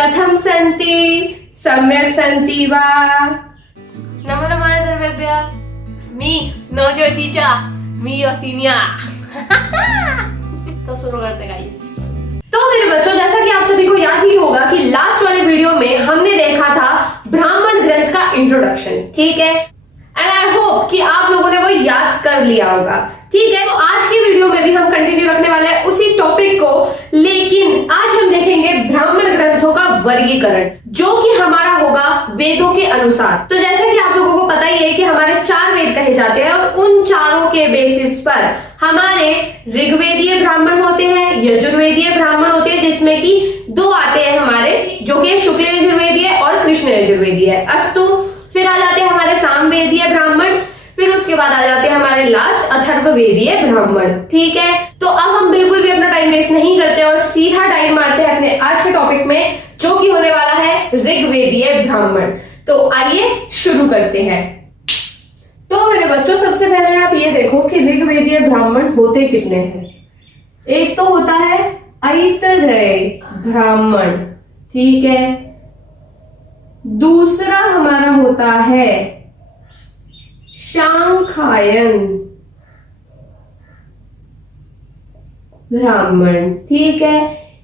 कथं सन्ति? सम्यक् सन्ति वा? नमो नमः सर्वेभ्यः। मी नवज्योतीचा मी असिनिया। तो शुरू करते गाइस। तो मेरे बच्चों, जैसा कि आप सभी को याद ही होगा कि लास्ट वाले वीडियो में हमने देखा था ब्राह्मण ग्रंथ का इंट्रोडक्शन, ठीक है। एंड आई होप कि आप लोगों ने वो याद कर लिया होगा, ठीक है। तो आज की वीडियो में भी हम कंटिन्यू रखने वाले हैं उसी टॉपिक को, लेकिन आज हम देखेंगे ब्राह्मण ग्रंथों का वर्गीकरण, जो कि हमारा होगा वेदों के अनुसार। तो जैसे कि आप लोगों को पता ही है कि हमारे 4 वेद कहे जाते हैं और उन चारों के बेसिस पर हमारे ऋग्वेदीय ब्राह्मण होते हैं, यजुर्वेदीय ब्राह्मण होते हैं, जिसमें कि 2 आते हैं हमारे, जो कि शुक्ल यजुर्वेदीय और कृष्ण यजुर्वेदीय। अस्तु, फिर आ जाते हैं हमारे सामवेदीय ब्राह्मण, फिर उसके बाद आ जाते हैं हमारे लास्ट अथर्ववेदीय ब्राह्मण, ठीक है। तो अब हम बिल्कुल भी अपना टाइम वेस्ट नहीं करते और सीधा डाइव मारते हैं अपने आज के टॉपिक में, जो कि होने वाला है ऋग्वेदीय ब्राह्मण। तो आइए शुरू करते हैं। तो मेरे बच्चों, सबसे पहले आप ये देखो कि ऋग्वेदीय ब्राह्मण होते कितने हैं। एक तो होता है ऐतरेय ब्राह्मण, ठीक है। दूसरा हमारा होता है शांखायन ब्राह्मण, ठीक है।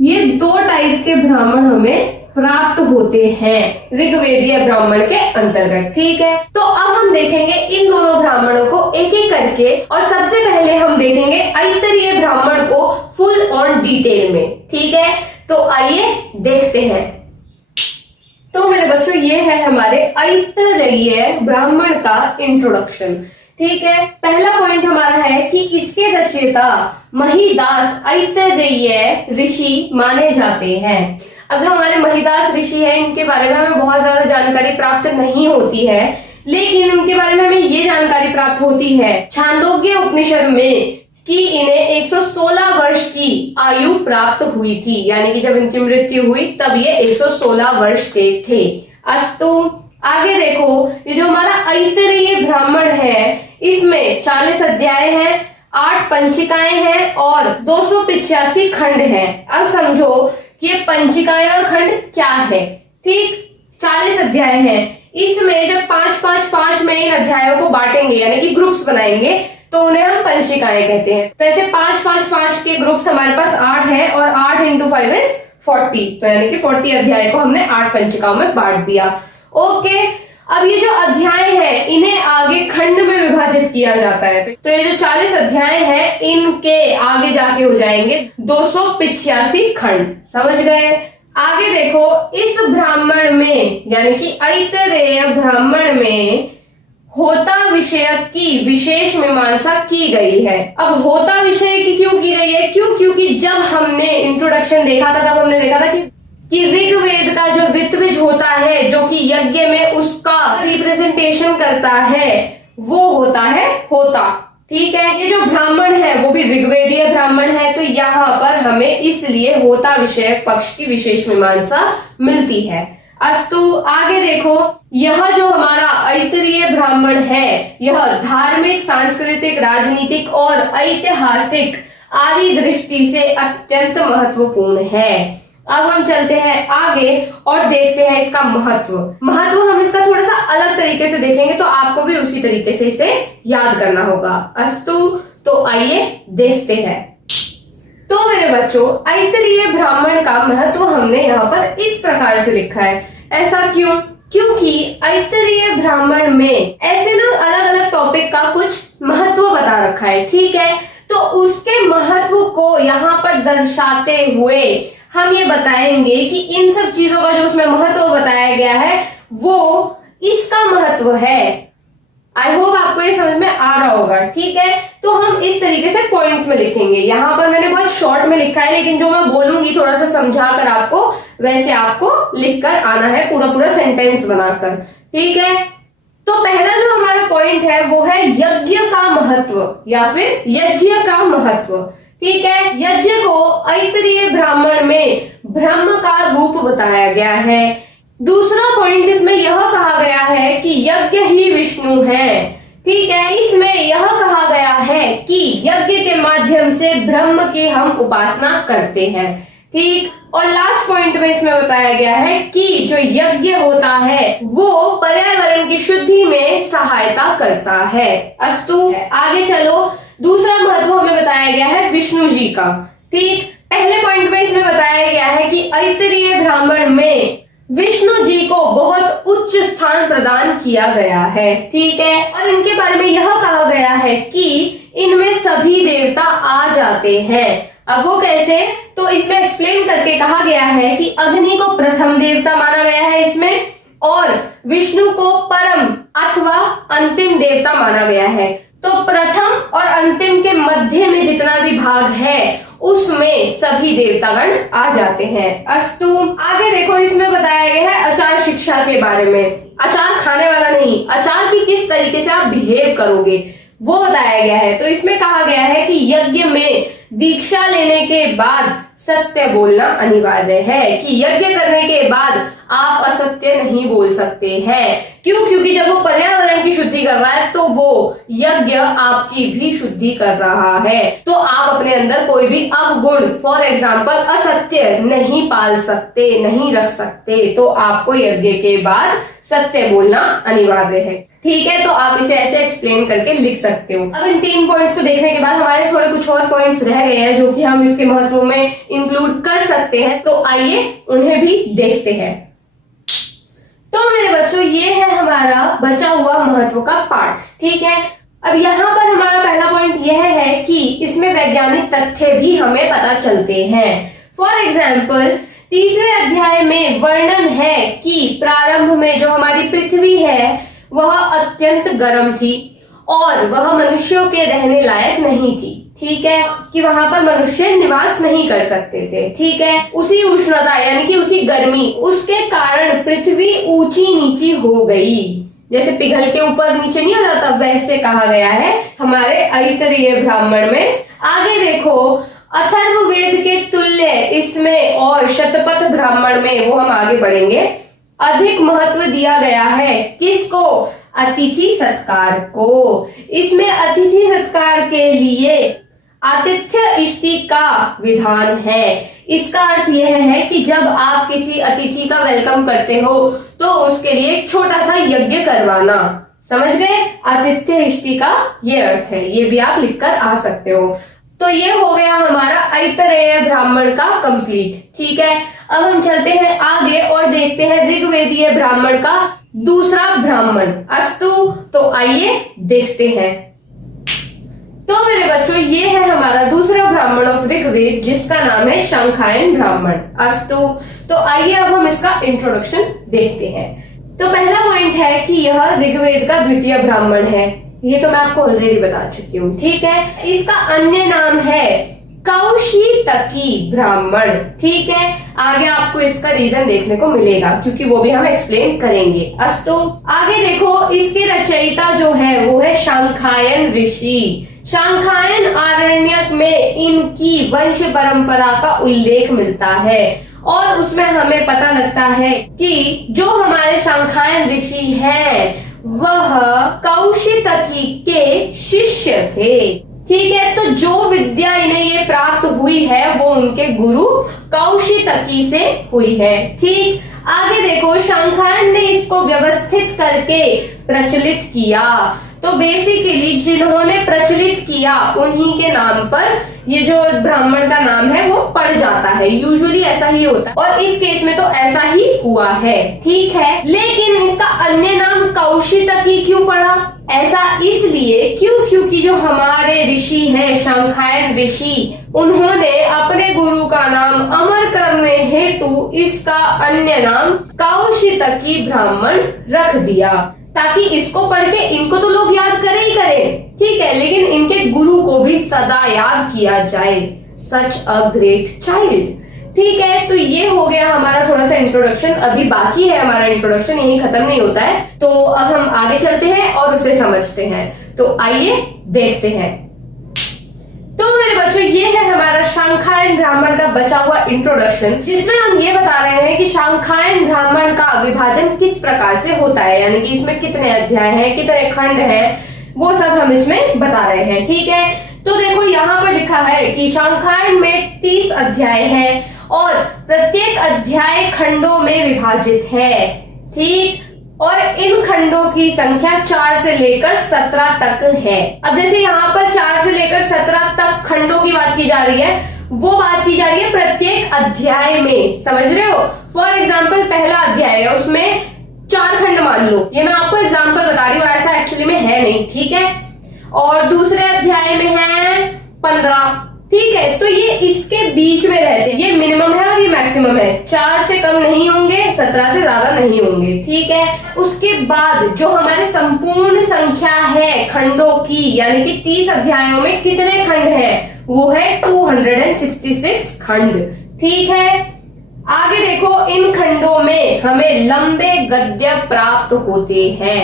ये 2 टाइप के ब्राह्मण हमें प्राप्त होते हैं ऋग्वेदीय ब्राह्मण के अंतर्गत, ठीक है। तो अब हम देखेंगे इन दोनों ब्राह्मणों को एक एक करके, और सबसे पहले हम देखेंगे ऐतरेय ब्राह्मण को फुल ऑन डिटेल में, ठीक है। तो आइए देखते हैं। तो मेरे बच्चों, ये है हमारे ऐतरेय ब्राह्मण का इंट्रोडक्शन, ठीक है। पहला पॉइंट हमारा है कि इसके रचयिता महिदास ऐतरेय ऋषि माने जाते हैं। अब जो हमारे महिदास ऋषि हैं, इनके बारे में हमें बहुत ज्यादा जानकारी प्राप्त नहीं होती है, लेकिन उनके बारे में हमें ये जानकारी प्राप्त होती है छांदोग्य उपनिषद में कि इन्हें 116 वर्ष की आयु प्राप्त हुई थी, यानी कि जब इनकी मृत्यु हुई तब ये 116 वर्ष के थे। अस्तु, आगे देखो, ये जो हमारा ऐतरेय ब्राह्मण है, इसमें 40 अध्याय हैं, 8 पंचिकाएं हैं और 285 खंड हैं। अब समझो कि ये पंचिकाएं और खंड क्या है, ठीक। 40 अध्याय हैं, इसमें जब 5-5-5 में इन अध्यायों को बांटेंगे, यानी कि ग्रुप्स बनाएंगे, तो उन्हें हम पंचिकाएं कहते हैं। तो ऐसे 5-5-5 के ग्रुप्स हमारे पास 8 हैं और 8 × 5 = 40, तो यानी कि 40 अध्याय को हमने 8 पंचिकाओं में बांट दिया। ओके, अब ये जो अध्याय है, इन्हें आगे खंड में विभाजित किया जाता है। तो ये जो 40 अध्याय है, इनके आगे जाके हो जाएंगे 285 खंड, समझ गए। आगे देखो, इस ब्राह्मण में, यानी कि ऐतरेय ब्राह्मण में होता विषय की विशेष मीमांसा की गई है। अब होता विषय की क्यों की गई है? क्योंकि जब हमने इंट्रोडक्शन देखा था, तब हमने देखा था कि ऋग्वेद का जो ऋत्विज होता है, जो कि यज्ञ में उसका रिप्रेजेंटेशन करता है, वो होता है होता, ठीक है। ये जो ब्राह्मण है वो भी ऋग्वेदीय ब्राह्मण है, तो यहाँ पर हमें इसलिए होता विषय पक्ष की विशेष मीमांसा मिलती है। अस्तु, आगे देखो, यह जो हमारा ऐतरेय ब्राह्मण है, यह धार्मिक, सांस्कृतिक, राजनीतिक और ऐतिहासिक आदि दृष्टि से अत्यंत महत्वपूर्ण है। अब हम चलते हैं आगे और देखते हैं इसका महत्व। हम इसका थोड़ा सा अलग तरीके से देखेंगे, तो आपको भी उसी तरीके से इसे याद करना होगा। अस्तु, तो आइए देखते हैं। तो मेरे बच्चों, ऐतरेय ब्राह्मण का महत्व हमने यहाँ पर इस प्रकार से लिखा है। ऐसा क्यों? क्योंकि ऐतरेय ब्राह्मण में ऐसे ना अलग अलग टॉपिक का कुछ महत्व बता रखा है, ठीक है। तो उसके महत्व को यहाँ पर दर्शाते हुए हम ये बताएंगे कि इन सब चीजों का जो उसमें महत्व बताया गया है, वो इसका महत्व है। आई होप आपको ये समझ में आ रहा होगा, ठीक है। तो हम इस तरीके से पॉइंट्स में लिखेंगे। यहाँ पर मैंने बहुत शॉर्ट में लिखा है, लेकिन जो मैं बोलूंगी थोड़ा सा समझा कर आपको, वैसे आपको लिखकर आना है, पूरा सेंटेंस बनाकर, ठीक है। तो पहला जो हमारा पॉइंट है वो है यज्ञ का महत्व या फिर यज्ञ का महत्व, ठीक है। यज्ञ को ऐतरेय ब्राह्मण में ब्रह्म का रूप बताया गया है। दूसरा पॉइंट इसमें यह कहा गया है कि यज्ञ ही विष्णु है, ठीक है। इसमें यह कहा गया है कि यज्ञ के माध्यम से ब्रह्म की हम उपासना करते हैं, ठीक। और लास्ट पॉइंट में इसमें बताया गया है कि जो यज्ञ होता है वो पर्यावरण की शुद्धि में सहायता करता है। अस्तु, आगे चलो। दूसरा महत्व हमें बताया गया है विष्णु जी का। ठीक, पहले पॉइंट में इसमें बताया गया है कि ऐतरेय ब्राह्मण में विष्णु जी को बहुत उच्च स्थान प्रदान किया गया है। ठीक है, और इनके बारे में यह कहा गया है कि इनमें सभी देवता आ जाते हैं। अब वो कैसे, तो इसमें एक्सप्लेन करके कहा गया है कि अग्नि को प्रथम देवता माना गया है इसमें, और विष्णु को परम अथवा अंतिम देवता माना गया है। तो प्रथम और अंतिम के मध्य में जितना भी भाग है उसमें सभी देवतागण आ जाते हैं। अस्तु, आगे देखो, इसमें बताया गया है आचार शिक्षा के बारे में। अचार खाने वाला नहीं, अचार की किस तरीके से आप बिहेव करोगे वो बताया गया है। तो इसमें कहा गया है कि यज्ञ में दीक्षा लेने के बाद सत्य बोलना अनिवार्य है, कि यज्ञ करने के बाद आप असत्य नहीं बोल सकते हैं। क्यों? क्योंकि जब वो पर्यावरण की शुद्धि कर रहा है तो वो यज्ञ आपकी भी शुद्धि कर रहा है। तो आप अपने अंदर कोई भी अवगुण, फॉर एग्जाम्पल असत्य नहीं पाल सकते, नहीं रख सकते। तो आपको यज्ञ के बाद सत्य बोलना अनिवार्य है। ठीक है, तो आप इसे ऐसे एक्सप्लेन करके लिख सकते हो। अब इन 3 पॉइंट्स को देखने के बाद हमारे थोड़े कुछ और पॉइंट्स रह गए हैं जो कि हम इसके महत्व में इंक्लूड कर सकते हैं। तो आइए उन्हें भी देखते हैं। तो मेरे बच्चों, ये है हमारा बचा हुआ महत्व का पार्ट। ठीक है, अब यहाँ पर हमारा पहला पॉइंट यह है कि इसमें वैज्ञानिक तथ्य भी हमें पता चलते हैं। फॉर एग्जाम्पल, तीसरे अध्याय में वर्णन है कि प्रारंभ में जो हमारी पृथ्वी है वह अत्यंत गर्म थी और वह मनुष्यों के रहने लायक नहीं थी। ठीक है, कि वहां पर मनुष्य निवास नहीं कर सकते थे। ठीक है, उसी उष्णता यानी कि उसी गर्मी, उसके कारण पृथ्वी ऊंची नीची हो गई। जैसे पिघल के ऊपर नीचे नहीं हो जाता, वैसे कहा गया है हमारे ऐतरेय ब्राह्मण में। आगे देखो, अथर्ववेद के तुल्य इसमें और शतपथ ब्राह्मण में, वो हम आगे बढ़ेंगे, अधिक महत्व दिया गया है। किसको? अतिथि सत्कार को। इसमें अतिथि सत्कार के लिए आतिथ्य इष्टि का विधान है। इसका अर्थ यह है कि जब आप किसी अतिथि का वेलकम करते हो तो उसके लिए एक छोटा सा यज्ञ करवाना। समझ गए? आतिथ्य इष्टि का ये अर्थ है, ये भी आप लिखकर आ सकते हो। तो ये हो गया हमारा ऐतरेय ब्राह्मण का कंप्लीट। ठीक है, अब हम चलते हैं आगे और देखते हैं ऋग्वेदीय ब्राह्मण का दूसरा ब्राह्मण। अस्तु, तो आइए देखते हैं। तो मेरे बच्चों, ये है हमारा दूसरा ब्राह्मण ऑफ ऋग्वेद जिसका नाम है शंखायन ब्राह्मण। अस्तु, तो आइए अब हम इसका इंट्रोडक्शन देखते हैं। तो पहला पॉइंट है कि यह ऋग्वेद का द्वितीय ब्राह्मण है। ये तो मैं आपको ऑलरेडी बता चुकी हूँ। ठीक है, इसका अन्य नाम है कौशितकी ब्राह्मण। ठीक है, आगे आपको इसका रीजन देखने को मिलेगा क्योंकि वो भी हम एक्सप्लेन करेंगे। अस्तु, आगे देखो, इसके रचयिता जो है वो है शांखायन ऋषि। शांखायन आरण्यक में इनकी वंश परंपरा का उल्लेख मिलता है और उसमें हमें पता लगता है कि जो हमारे शांखायन ऋषि हैं वह कौशितकी के शिष्य थे। ठीक है, तो जो विद्या इन्हें ये प्राप्त हुई है वो उनके गुरु कौशितकी से हुई है। ठीक, आगे देखो, शांखायन ने इसको व्यवस्थित करके प्रचलित किया। तो बेसिकली जिन्होंने प्रचलित किया उन्हीं के नाम पर ये जो ब्राह्मण का नाम है वो पड़ जाता है। यूजुअली ऐसा ही होता है और इस केस में तो ऐसा ही हुआ है। ठीक है, लेकिन इसका अन्य नाम कौशितकी क्यों पड़ा? ऐसा इसलिए क्योंकि जो हमारे ऋषि हैं शांखायन ऋषि, उन्होंने अपने गुरु का नाम अमर करने हेतु इसका अन्य नाम कौशितकी ब्राह्मण रख दिया ताकि इसको पढ़ के इनको तो लोग याद करें ही करें। ठीक है, लेकिन इनके गुरु को भी सदा याद किया जाए। सच अ ग्रेट चाइल्ड। ठीक है, तो ये हो गया हमारा थोड़ा सा इंट्रोडक्शन। अभी बाकी है हमारा इंट्रोडक्शन, यही खत्म नहीं होता है। तो अब हम आगे चलते हैं और उसे समझते हैं। तो आइए देखते हैं। तो मेरे बच्चों, ये है हमारा शांखायन ब्राह्मण का बचा हुआ इंट्रोडक्शन जिसमें हम ये बता रहे हैं कि शांखायन ब्राह्मण का विभाजन किस प्रकार से होता है, यानी कि इसमें कितने अध्याय हैं, कितने खंड हैं, वो सब हम इसमें बता रहे हैं। ठीक है, तो देखो यहाँ पर लिखा है कि शांखायन में 30 अध्याय हैं और प्रत्येक अध्याय खंडों में विभाजित है। ठीक, और इन खंडों की संख्या 4 से लेकर 17 तक है। अब जैसे यहाँ पर 4 से लेकर 17 तक खंडों की बात की जा रही है, वो बात की जा रही है प्रत्येक अध्याय में, समझ रहे हो। फॉर एग्जाम्पल पहला अध्याय है, उसमें 4 खंड मान लो, ये मैं आपको एग्जाम्पल बता रही हूँ, ऐसा एक्चुअली में है नहीं, ठीक है। और दूसरे अध्याय में है 15, ठीक है। तो ये इसके बीच में रहते हैं, ये मिनिमम है और ये मैक्सिमम है, 4 से कम नहीं होंगे, 17 से ज्यादा नहीं होंगे, ठीक है। उसके बाद जो हमारे संपूर्ण संख्या है खंडों की, यानी कि 30 अध्यायों में कितने खंड है, वो है 266 खंड, ठीक है। आगे देखो, इन खंडों में हमें लंबे गद्य प्राप्त होते हैं,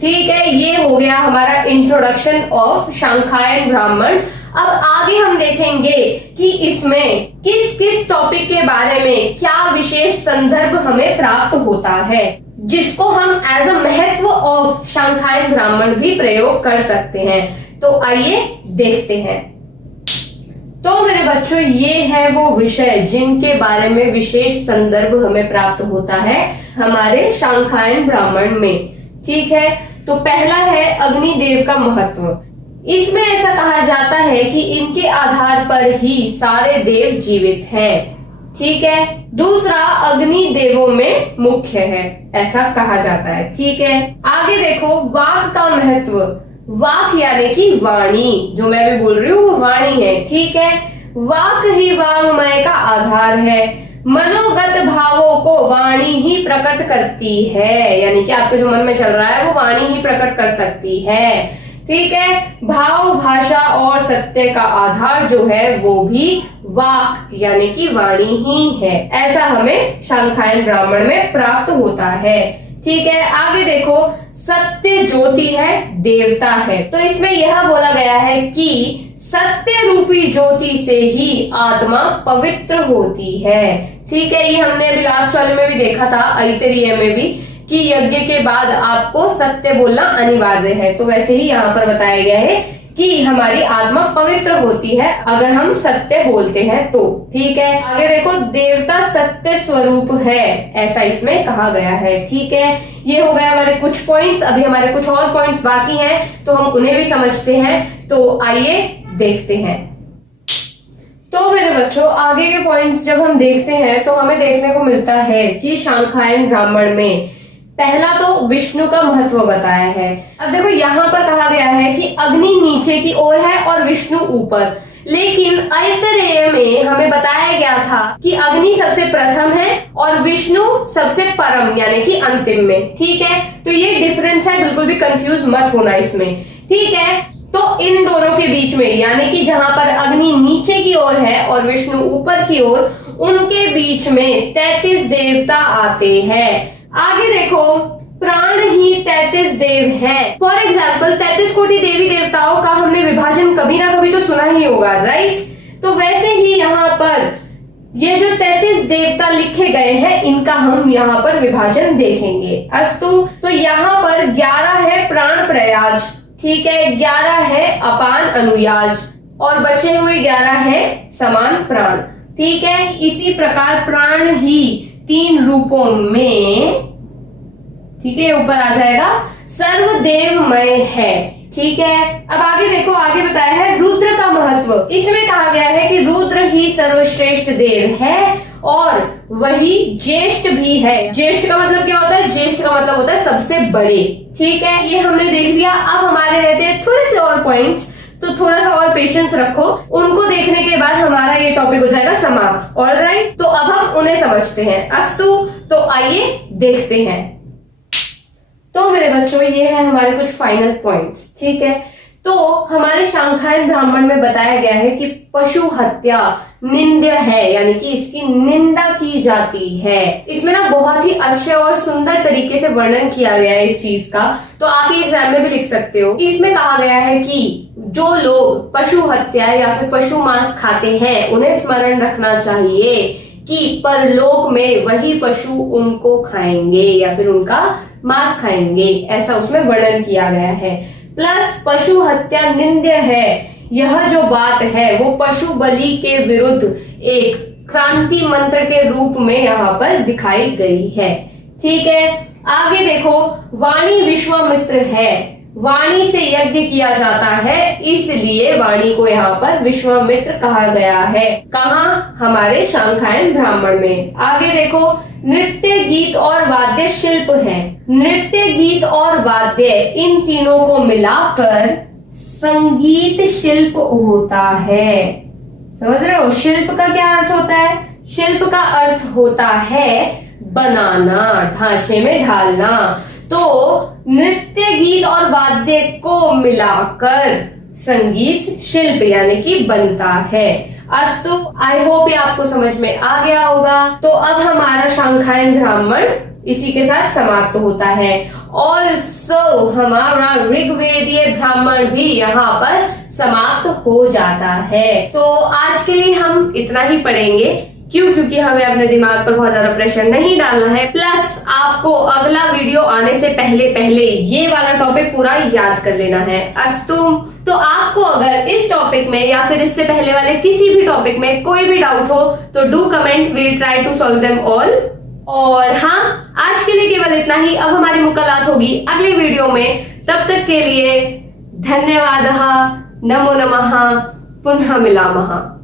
ठीक है। ये हो गया हमारा इंट्रोडक्शन ऑफ शांखायन ब्राह्मण। अब आगे हम देखेंगे कि इसमें किस किस टॉपिक के बारे में क्या विशेष संदर्भ हमें प्राप्त होता है, जिसको हम एज अ महत्व ऑफ शांखायन ब्राह्मण भी प्रयोग कर सकते हैं। तो आइए देखते हैं। तो मेरे बच्चों, ये है वो विषय जिनके बारे में विशेष संदर्भ हमें प्राप्त होता है हमारे शांखायन ब्राह्मण में, ठीक है। तो पहला है अग्निदेव का महत्व। इसमें ऐसा कहा जाता है कि इनके आधार पर ही सारे देव जीवित हैं, ठीक है। दूसरा, अग्नि देवों में मुख्य है, ऐसा कहा जाता है, ठीक है। आगे देखो, वाक का महत्व। वाक यानी कि वाणी, जो मैं भी बोल रही हूँ वो वाणी है, ठीक है। वाक ही वांग्मय का आधार है, मनोगत भावों को वाणी ही प्रकट करती है, यानी कि आपके जो मन में चल रहा है वो वाणी ही प्रकट कर सकती है, ठीक है। भाव, भाषा और सत्य का आधार जो है वो भी वाक यानी कि वाणी ही है, ऐसा हमें शांखायन ब्राह्मण में प्राप्त होता है, ठीक है। आगे देखो, सत्य ज्योति है, देवता है। तो इसमें यह बोला गया है कि सत्य रूपी ज्योति से ही आत्मा पवित्र होती है, ठीक है। ये हमने अभी लास्ट वाले में भी देखा था, ऐतरेय में भी, कि यज्ञ के बाद आपको सत्य बोलना अनिवार्य है। तो वैसे ही यहाँ पर बताया गया है कि हमारी आत्मा पवित्र होती है अगर हम सत्य बोलते हैं तो, ठीक है। आगे देखो, देवता सत्य स्वरूप है, ऐसा इसमें कहा गया है, ठीक है। ये हो गए हमारे कुछ पॉइंट्स। अभी हमारे कुछ और पॉइंट्स बाकी हैं, तो हम उन्हें भी समझते हैं। तो आइए देखते हैं। तो मेरे बच्चों, आगे के पॉइंट्स जब हम देखते हैं तो हमें देखने को मिलता है कि शांखायन ब्राह्मण में पहला तो विष्णु का महत्व बताया है। अब देखो, यहाँ पर कहा गया है कि अग्नि नीचे की ओर है और विष्णु ऊपर, लेकिन ऐतरेय में हमें बताया गया था कि अग्नि सबसे प्रथम है और विष्णु सबसे परम यानी कि अंतिम में, ठीक है। तो ये डिफरेंस है, बिल्कुल भी कंफ्यूज मत होना इसमें, ठीक है। तो इन दोनों के बीच में, यानी कि जहां पर अग्नि नीचे की ओर है और विष्णु ऊपर की ओर, उनके बीच में 33 देवता आते हैं। आगे देखो, प्राण ही 33 देव हैं। फॉर एग्जाम्पल 33 कोटि देवी देवताओं का हमने विभाजन कभी ना कभी तो सुना ही होगा, राइट। तो वैसे ही यहाँ पर ये जो 33 देवता लिखे गए हैं, इनका हम यहाँ पर विभाजन देखेंगे। अस्तु, तो यहाँ पर 11 है प्राण प्रयाज, ठीक है, 11 है अपान अनुयाज और बचे हुए 11 है समान प्राण, ठीक है। इसी प्रकार प्राण ही 3 रूपों में, ठीक है, ऊपर आ जाएगा, सर्वदेवमय है, ठीक है। अब आगे देखो, आगे बताया है रुद्र का महत्व। इसमें कहा गया है कि रुद्र ही सर्वश्रेष्ठ देव है और वही ज्येष्ठ भी है। ज्येष्ठ का मतलब क्या होता है? ज्येष्ठ का मतलब होता है सबसे बड़े, ठीक है। ये हमने देख लिया। अब हमारे रहते हैं थोड़े से और पॉइंट्स, तो थोड़ा सा और पेशेंस रखो, उनको देखने के बाद हमारा ये टॉपिक हो जाएगा समाप्त। ऑलराइट, तो अब हम उन्हें समझते हैं। अस्तु, तो आइए देखते हैं। तो मेरे बच्चों, ये है हमारे कुछ फाइनल पॉइंट्स, ठीक है। तो हमारे शांखायन ब्राह्मण में बताया गया है कि पशु हत्या निंद्य है, यानी कि इसकी निंदा की जाती है। इसमें ना बहुत ही अच्छे और सुंदर तरीके से वर्णन किया गया है इस चीज का, तो आप ये एग्जाम में भी लिख सकते हो। इसमें कहा गया है कि जो लोग पशु हत्या या फिर पशु मांस खाते हैं, उन्हें स्मरण रखना चाहिए कि परलोक में वही पशु उनको खाएंगे या फिर उनका मांस खाएंगे, ऐसा उसमें वर्णन किया गया है। प्लस पशु हत्या निंद्य है, यह जो बात है वो पशु बलि के विरुद्ध एक क्रांति मंत्र के रूप में यहाँ पर दिखाई गई है। ठीक है, आगे देखो, वाणी विश्वामित्र है, वाणी से यज्ञ किया जाता है, इसलिए वाणी को यहाँ पर विश्वामित्र कहा गया है। कहाँ? हमारे शांखायन ब्राह्मण में। आगे देखो, नृत्य गीत और वाद्य शिल्प है। नृत्य गीत और वाद्य इन तीनों को मिलाकर संगीत शिल्प होता है। समझ रहे हो? शिल्प का क्या अर्थ होता है? शिल्प का अर्थ होता है बनाना, ढांचे में ढालना। तो नृत्य गीत और वाद्य को मिलाकर संगीत शिल्प यानी कि बनता है। अस्तु, आई होप ये आपको समझ में आ गया होगा। तो अब हमारा शांखायन ब्राह्मण इसी के साथ समाप्त होता है। ऑल्सो हमारा ऋग्वेदीय ब्राह्मण भी यहाँ पर समाप्त हो जाता है। तो आज के लिए हम इतना ही पढ़ेंगे। क्यों? क्योंकि हमें अपने दिमाग पर बहुत ज्यादा प्रेशर नहीं डालना है। प्लस आपको अगला वीडियो आने से पहले ये वाला टॉपिक पूरा याद कर लेना है। अस्तु, तो आपको अगर इस टॉपिक में या फिर इससे पहले वाले किसी भी टॉपिक में कोई भी डाउट हो तो do comment, we'll try to solve them all. और हाँ, आज के लिए केवल इतना ही। अब हमारी मुलाकात होगी अगले वीडियो में। तब तक के लिए धन्यवाद। नमो नमः, पुनः मिलामः।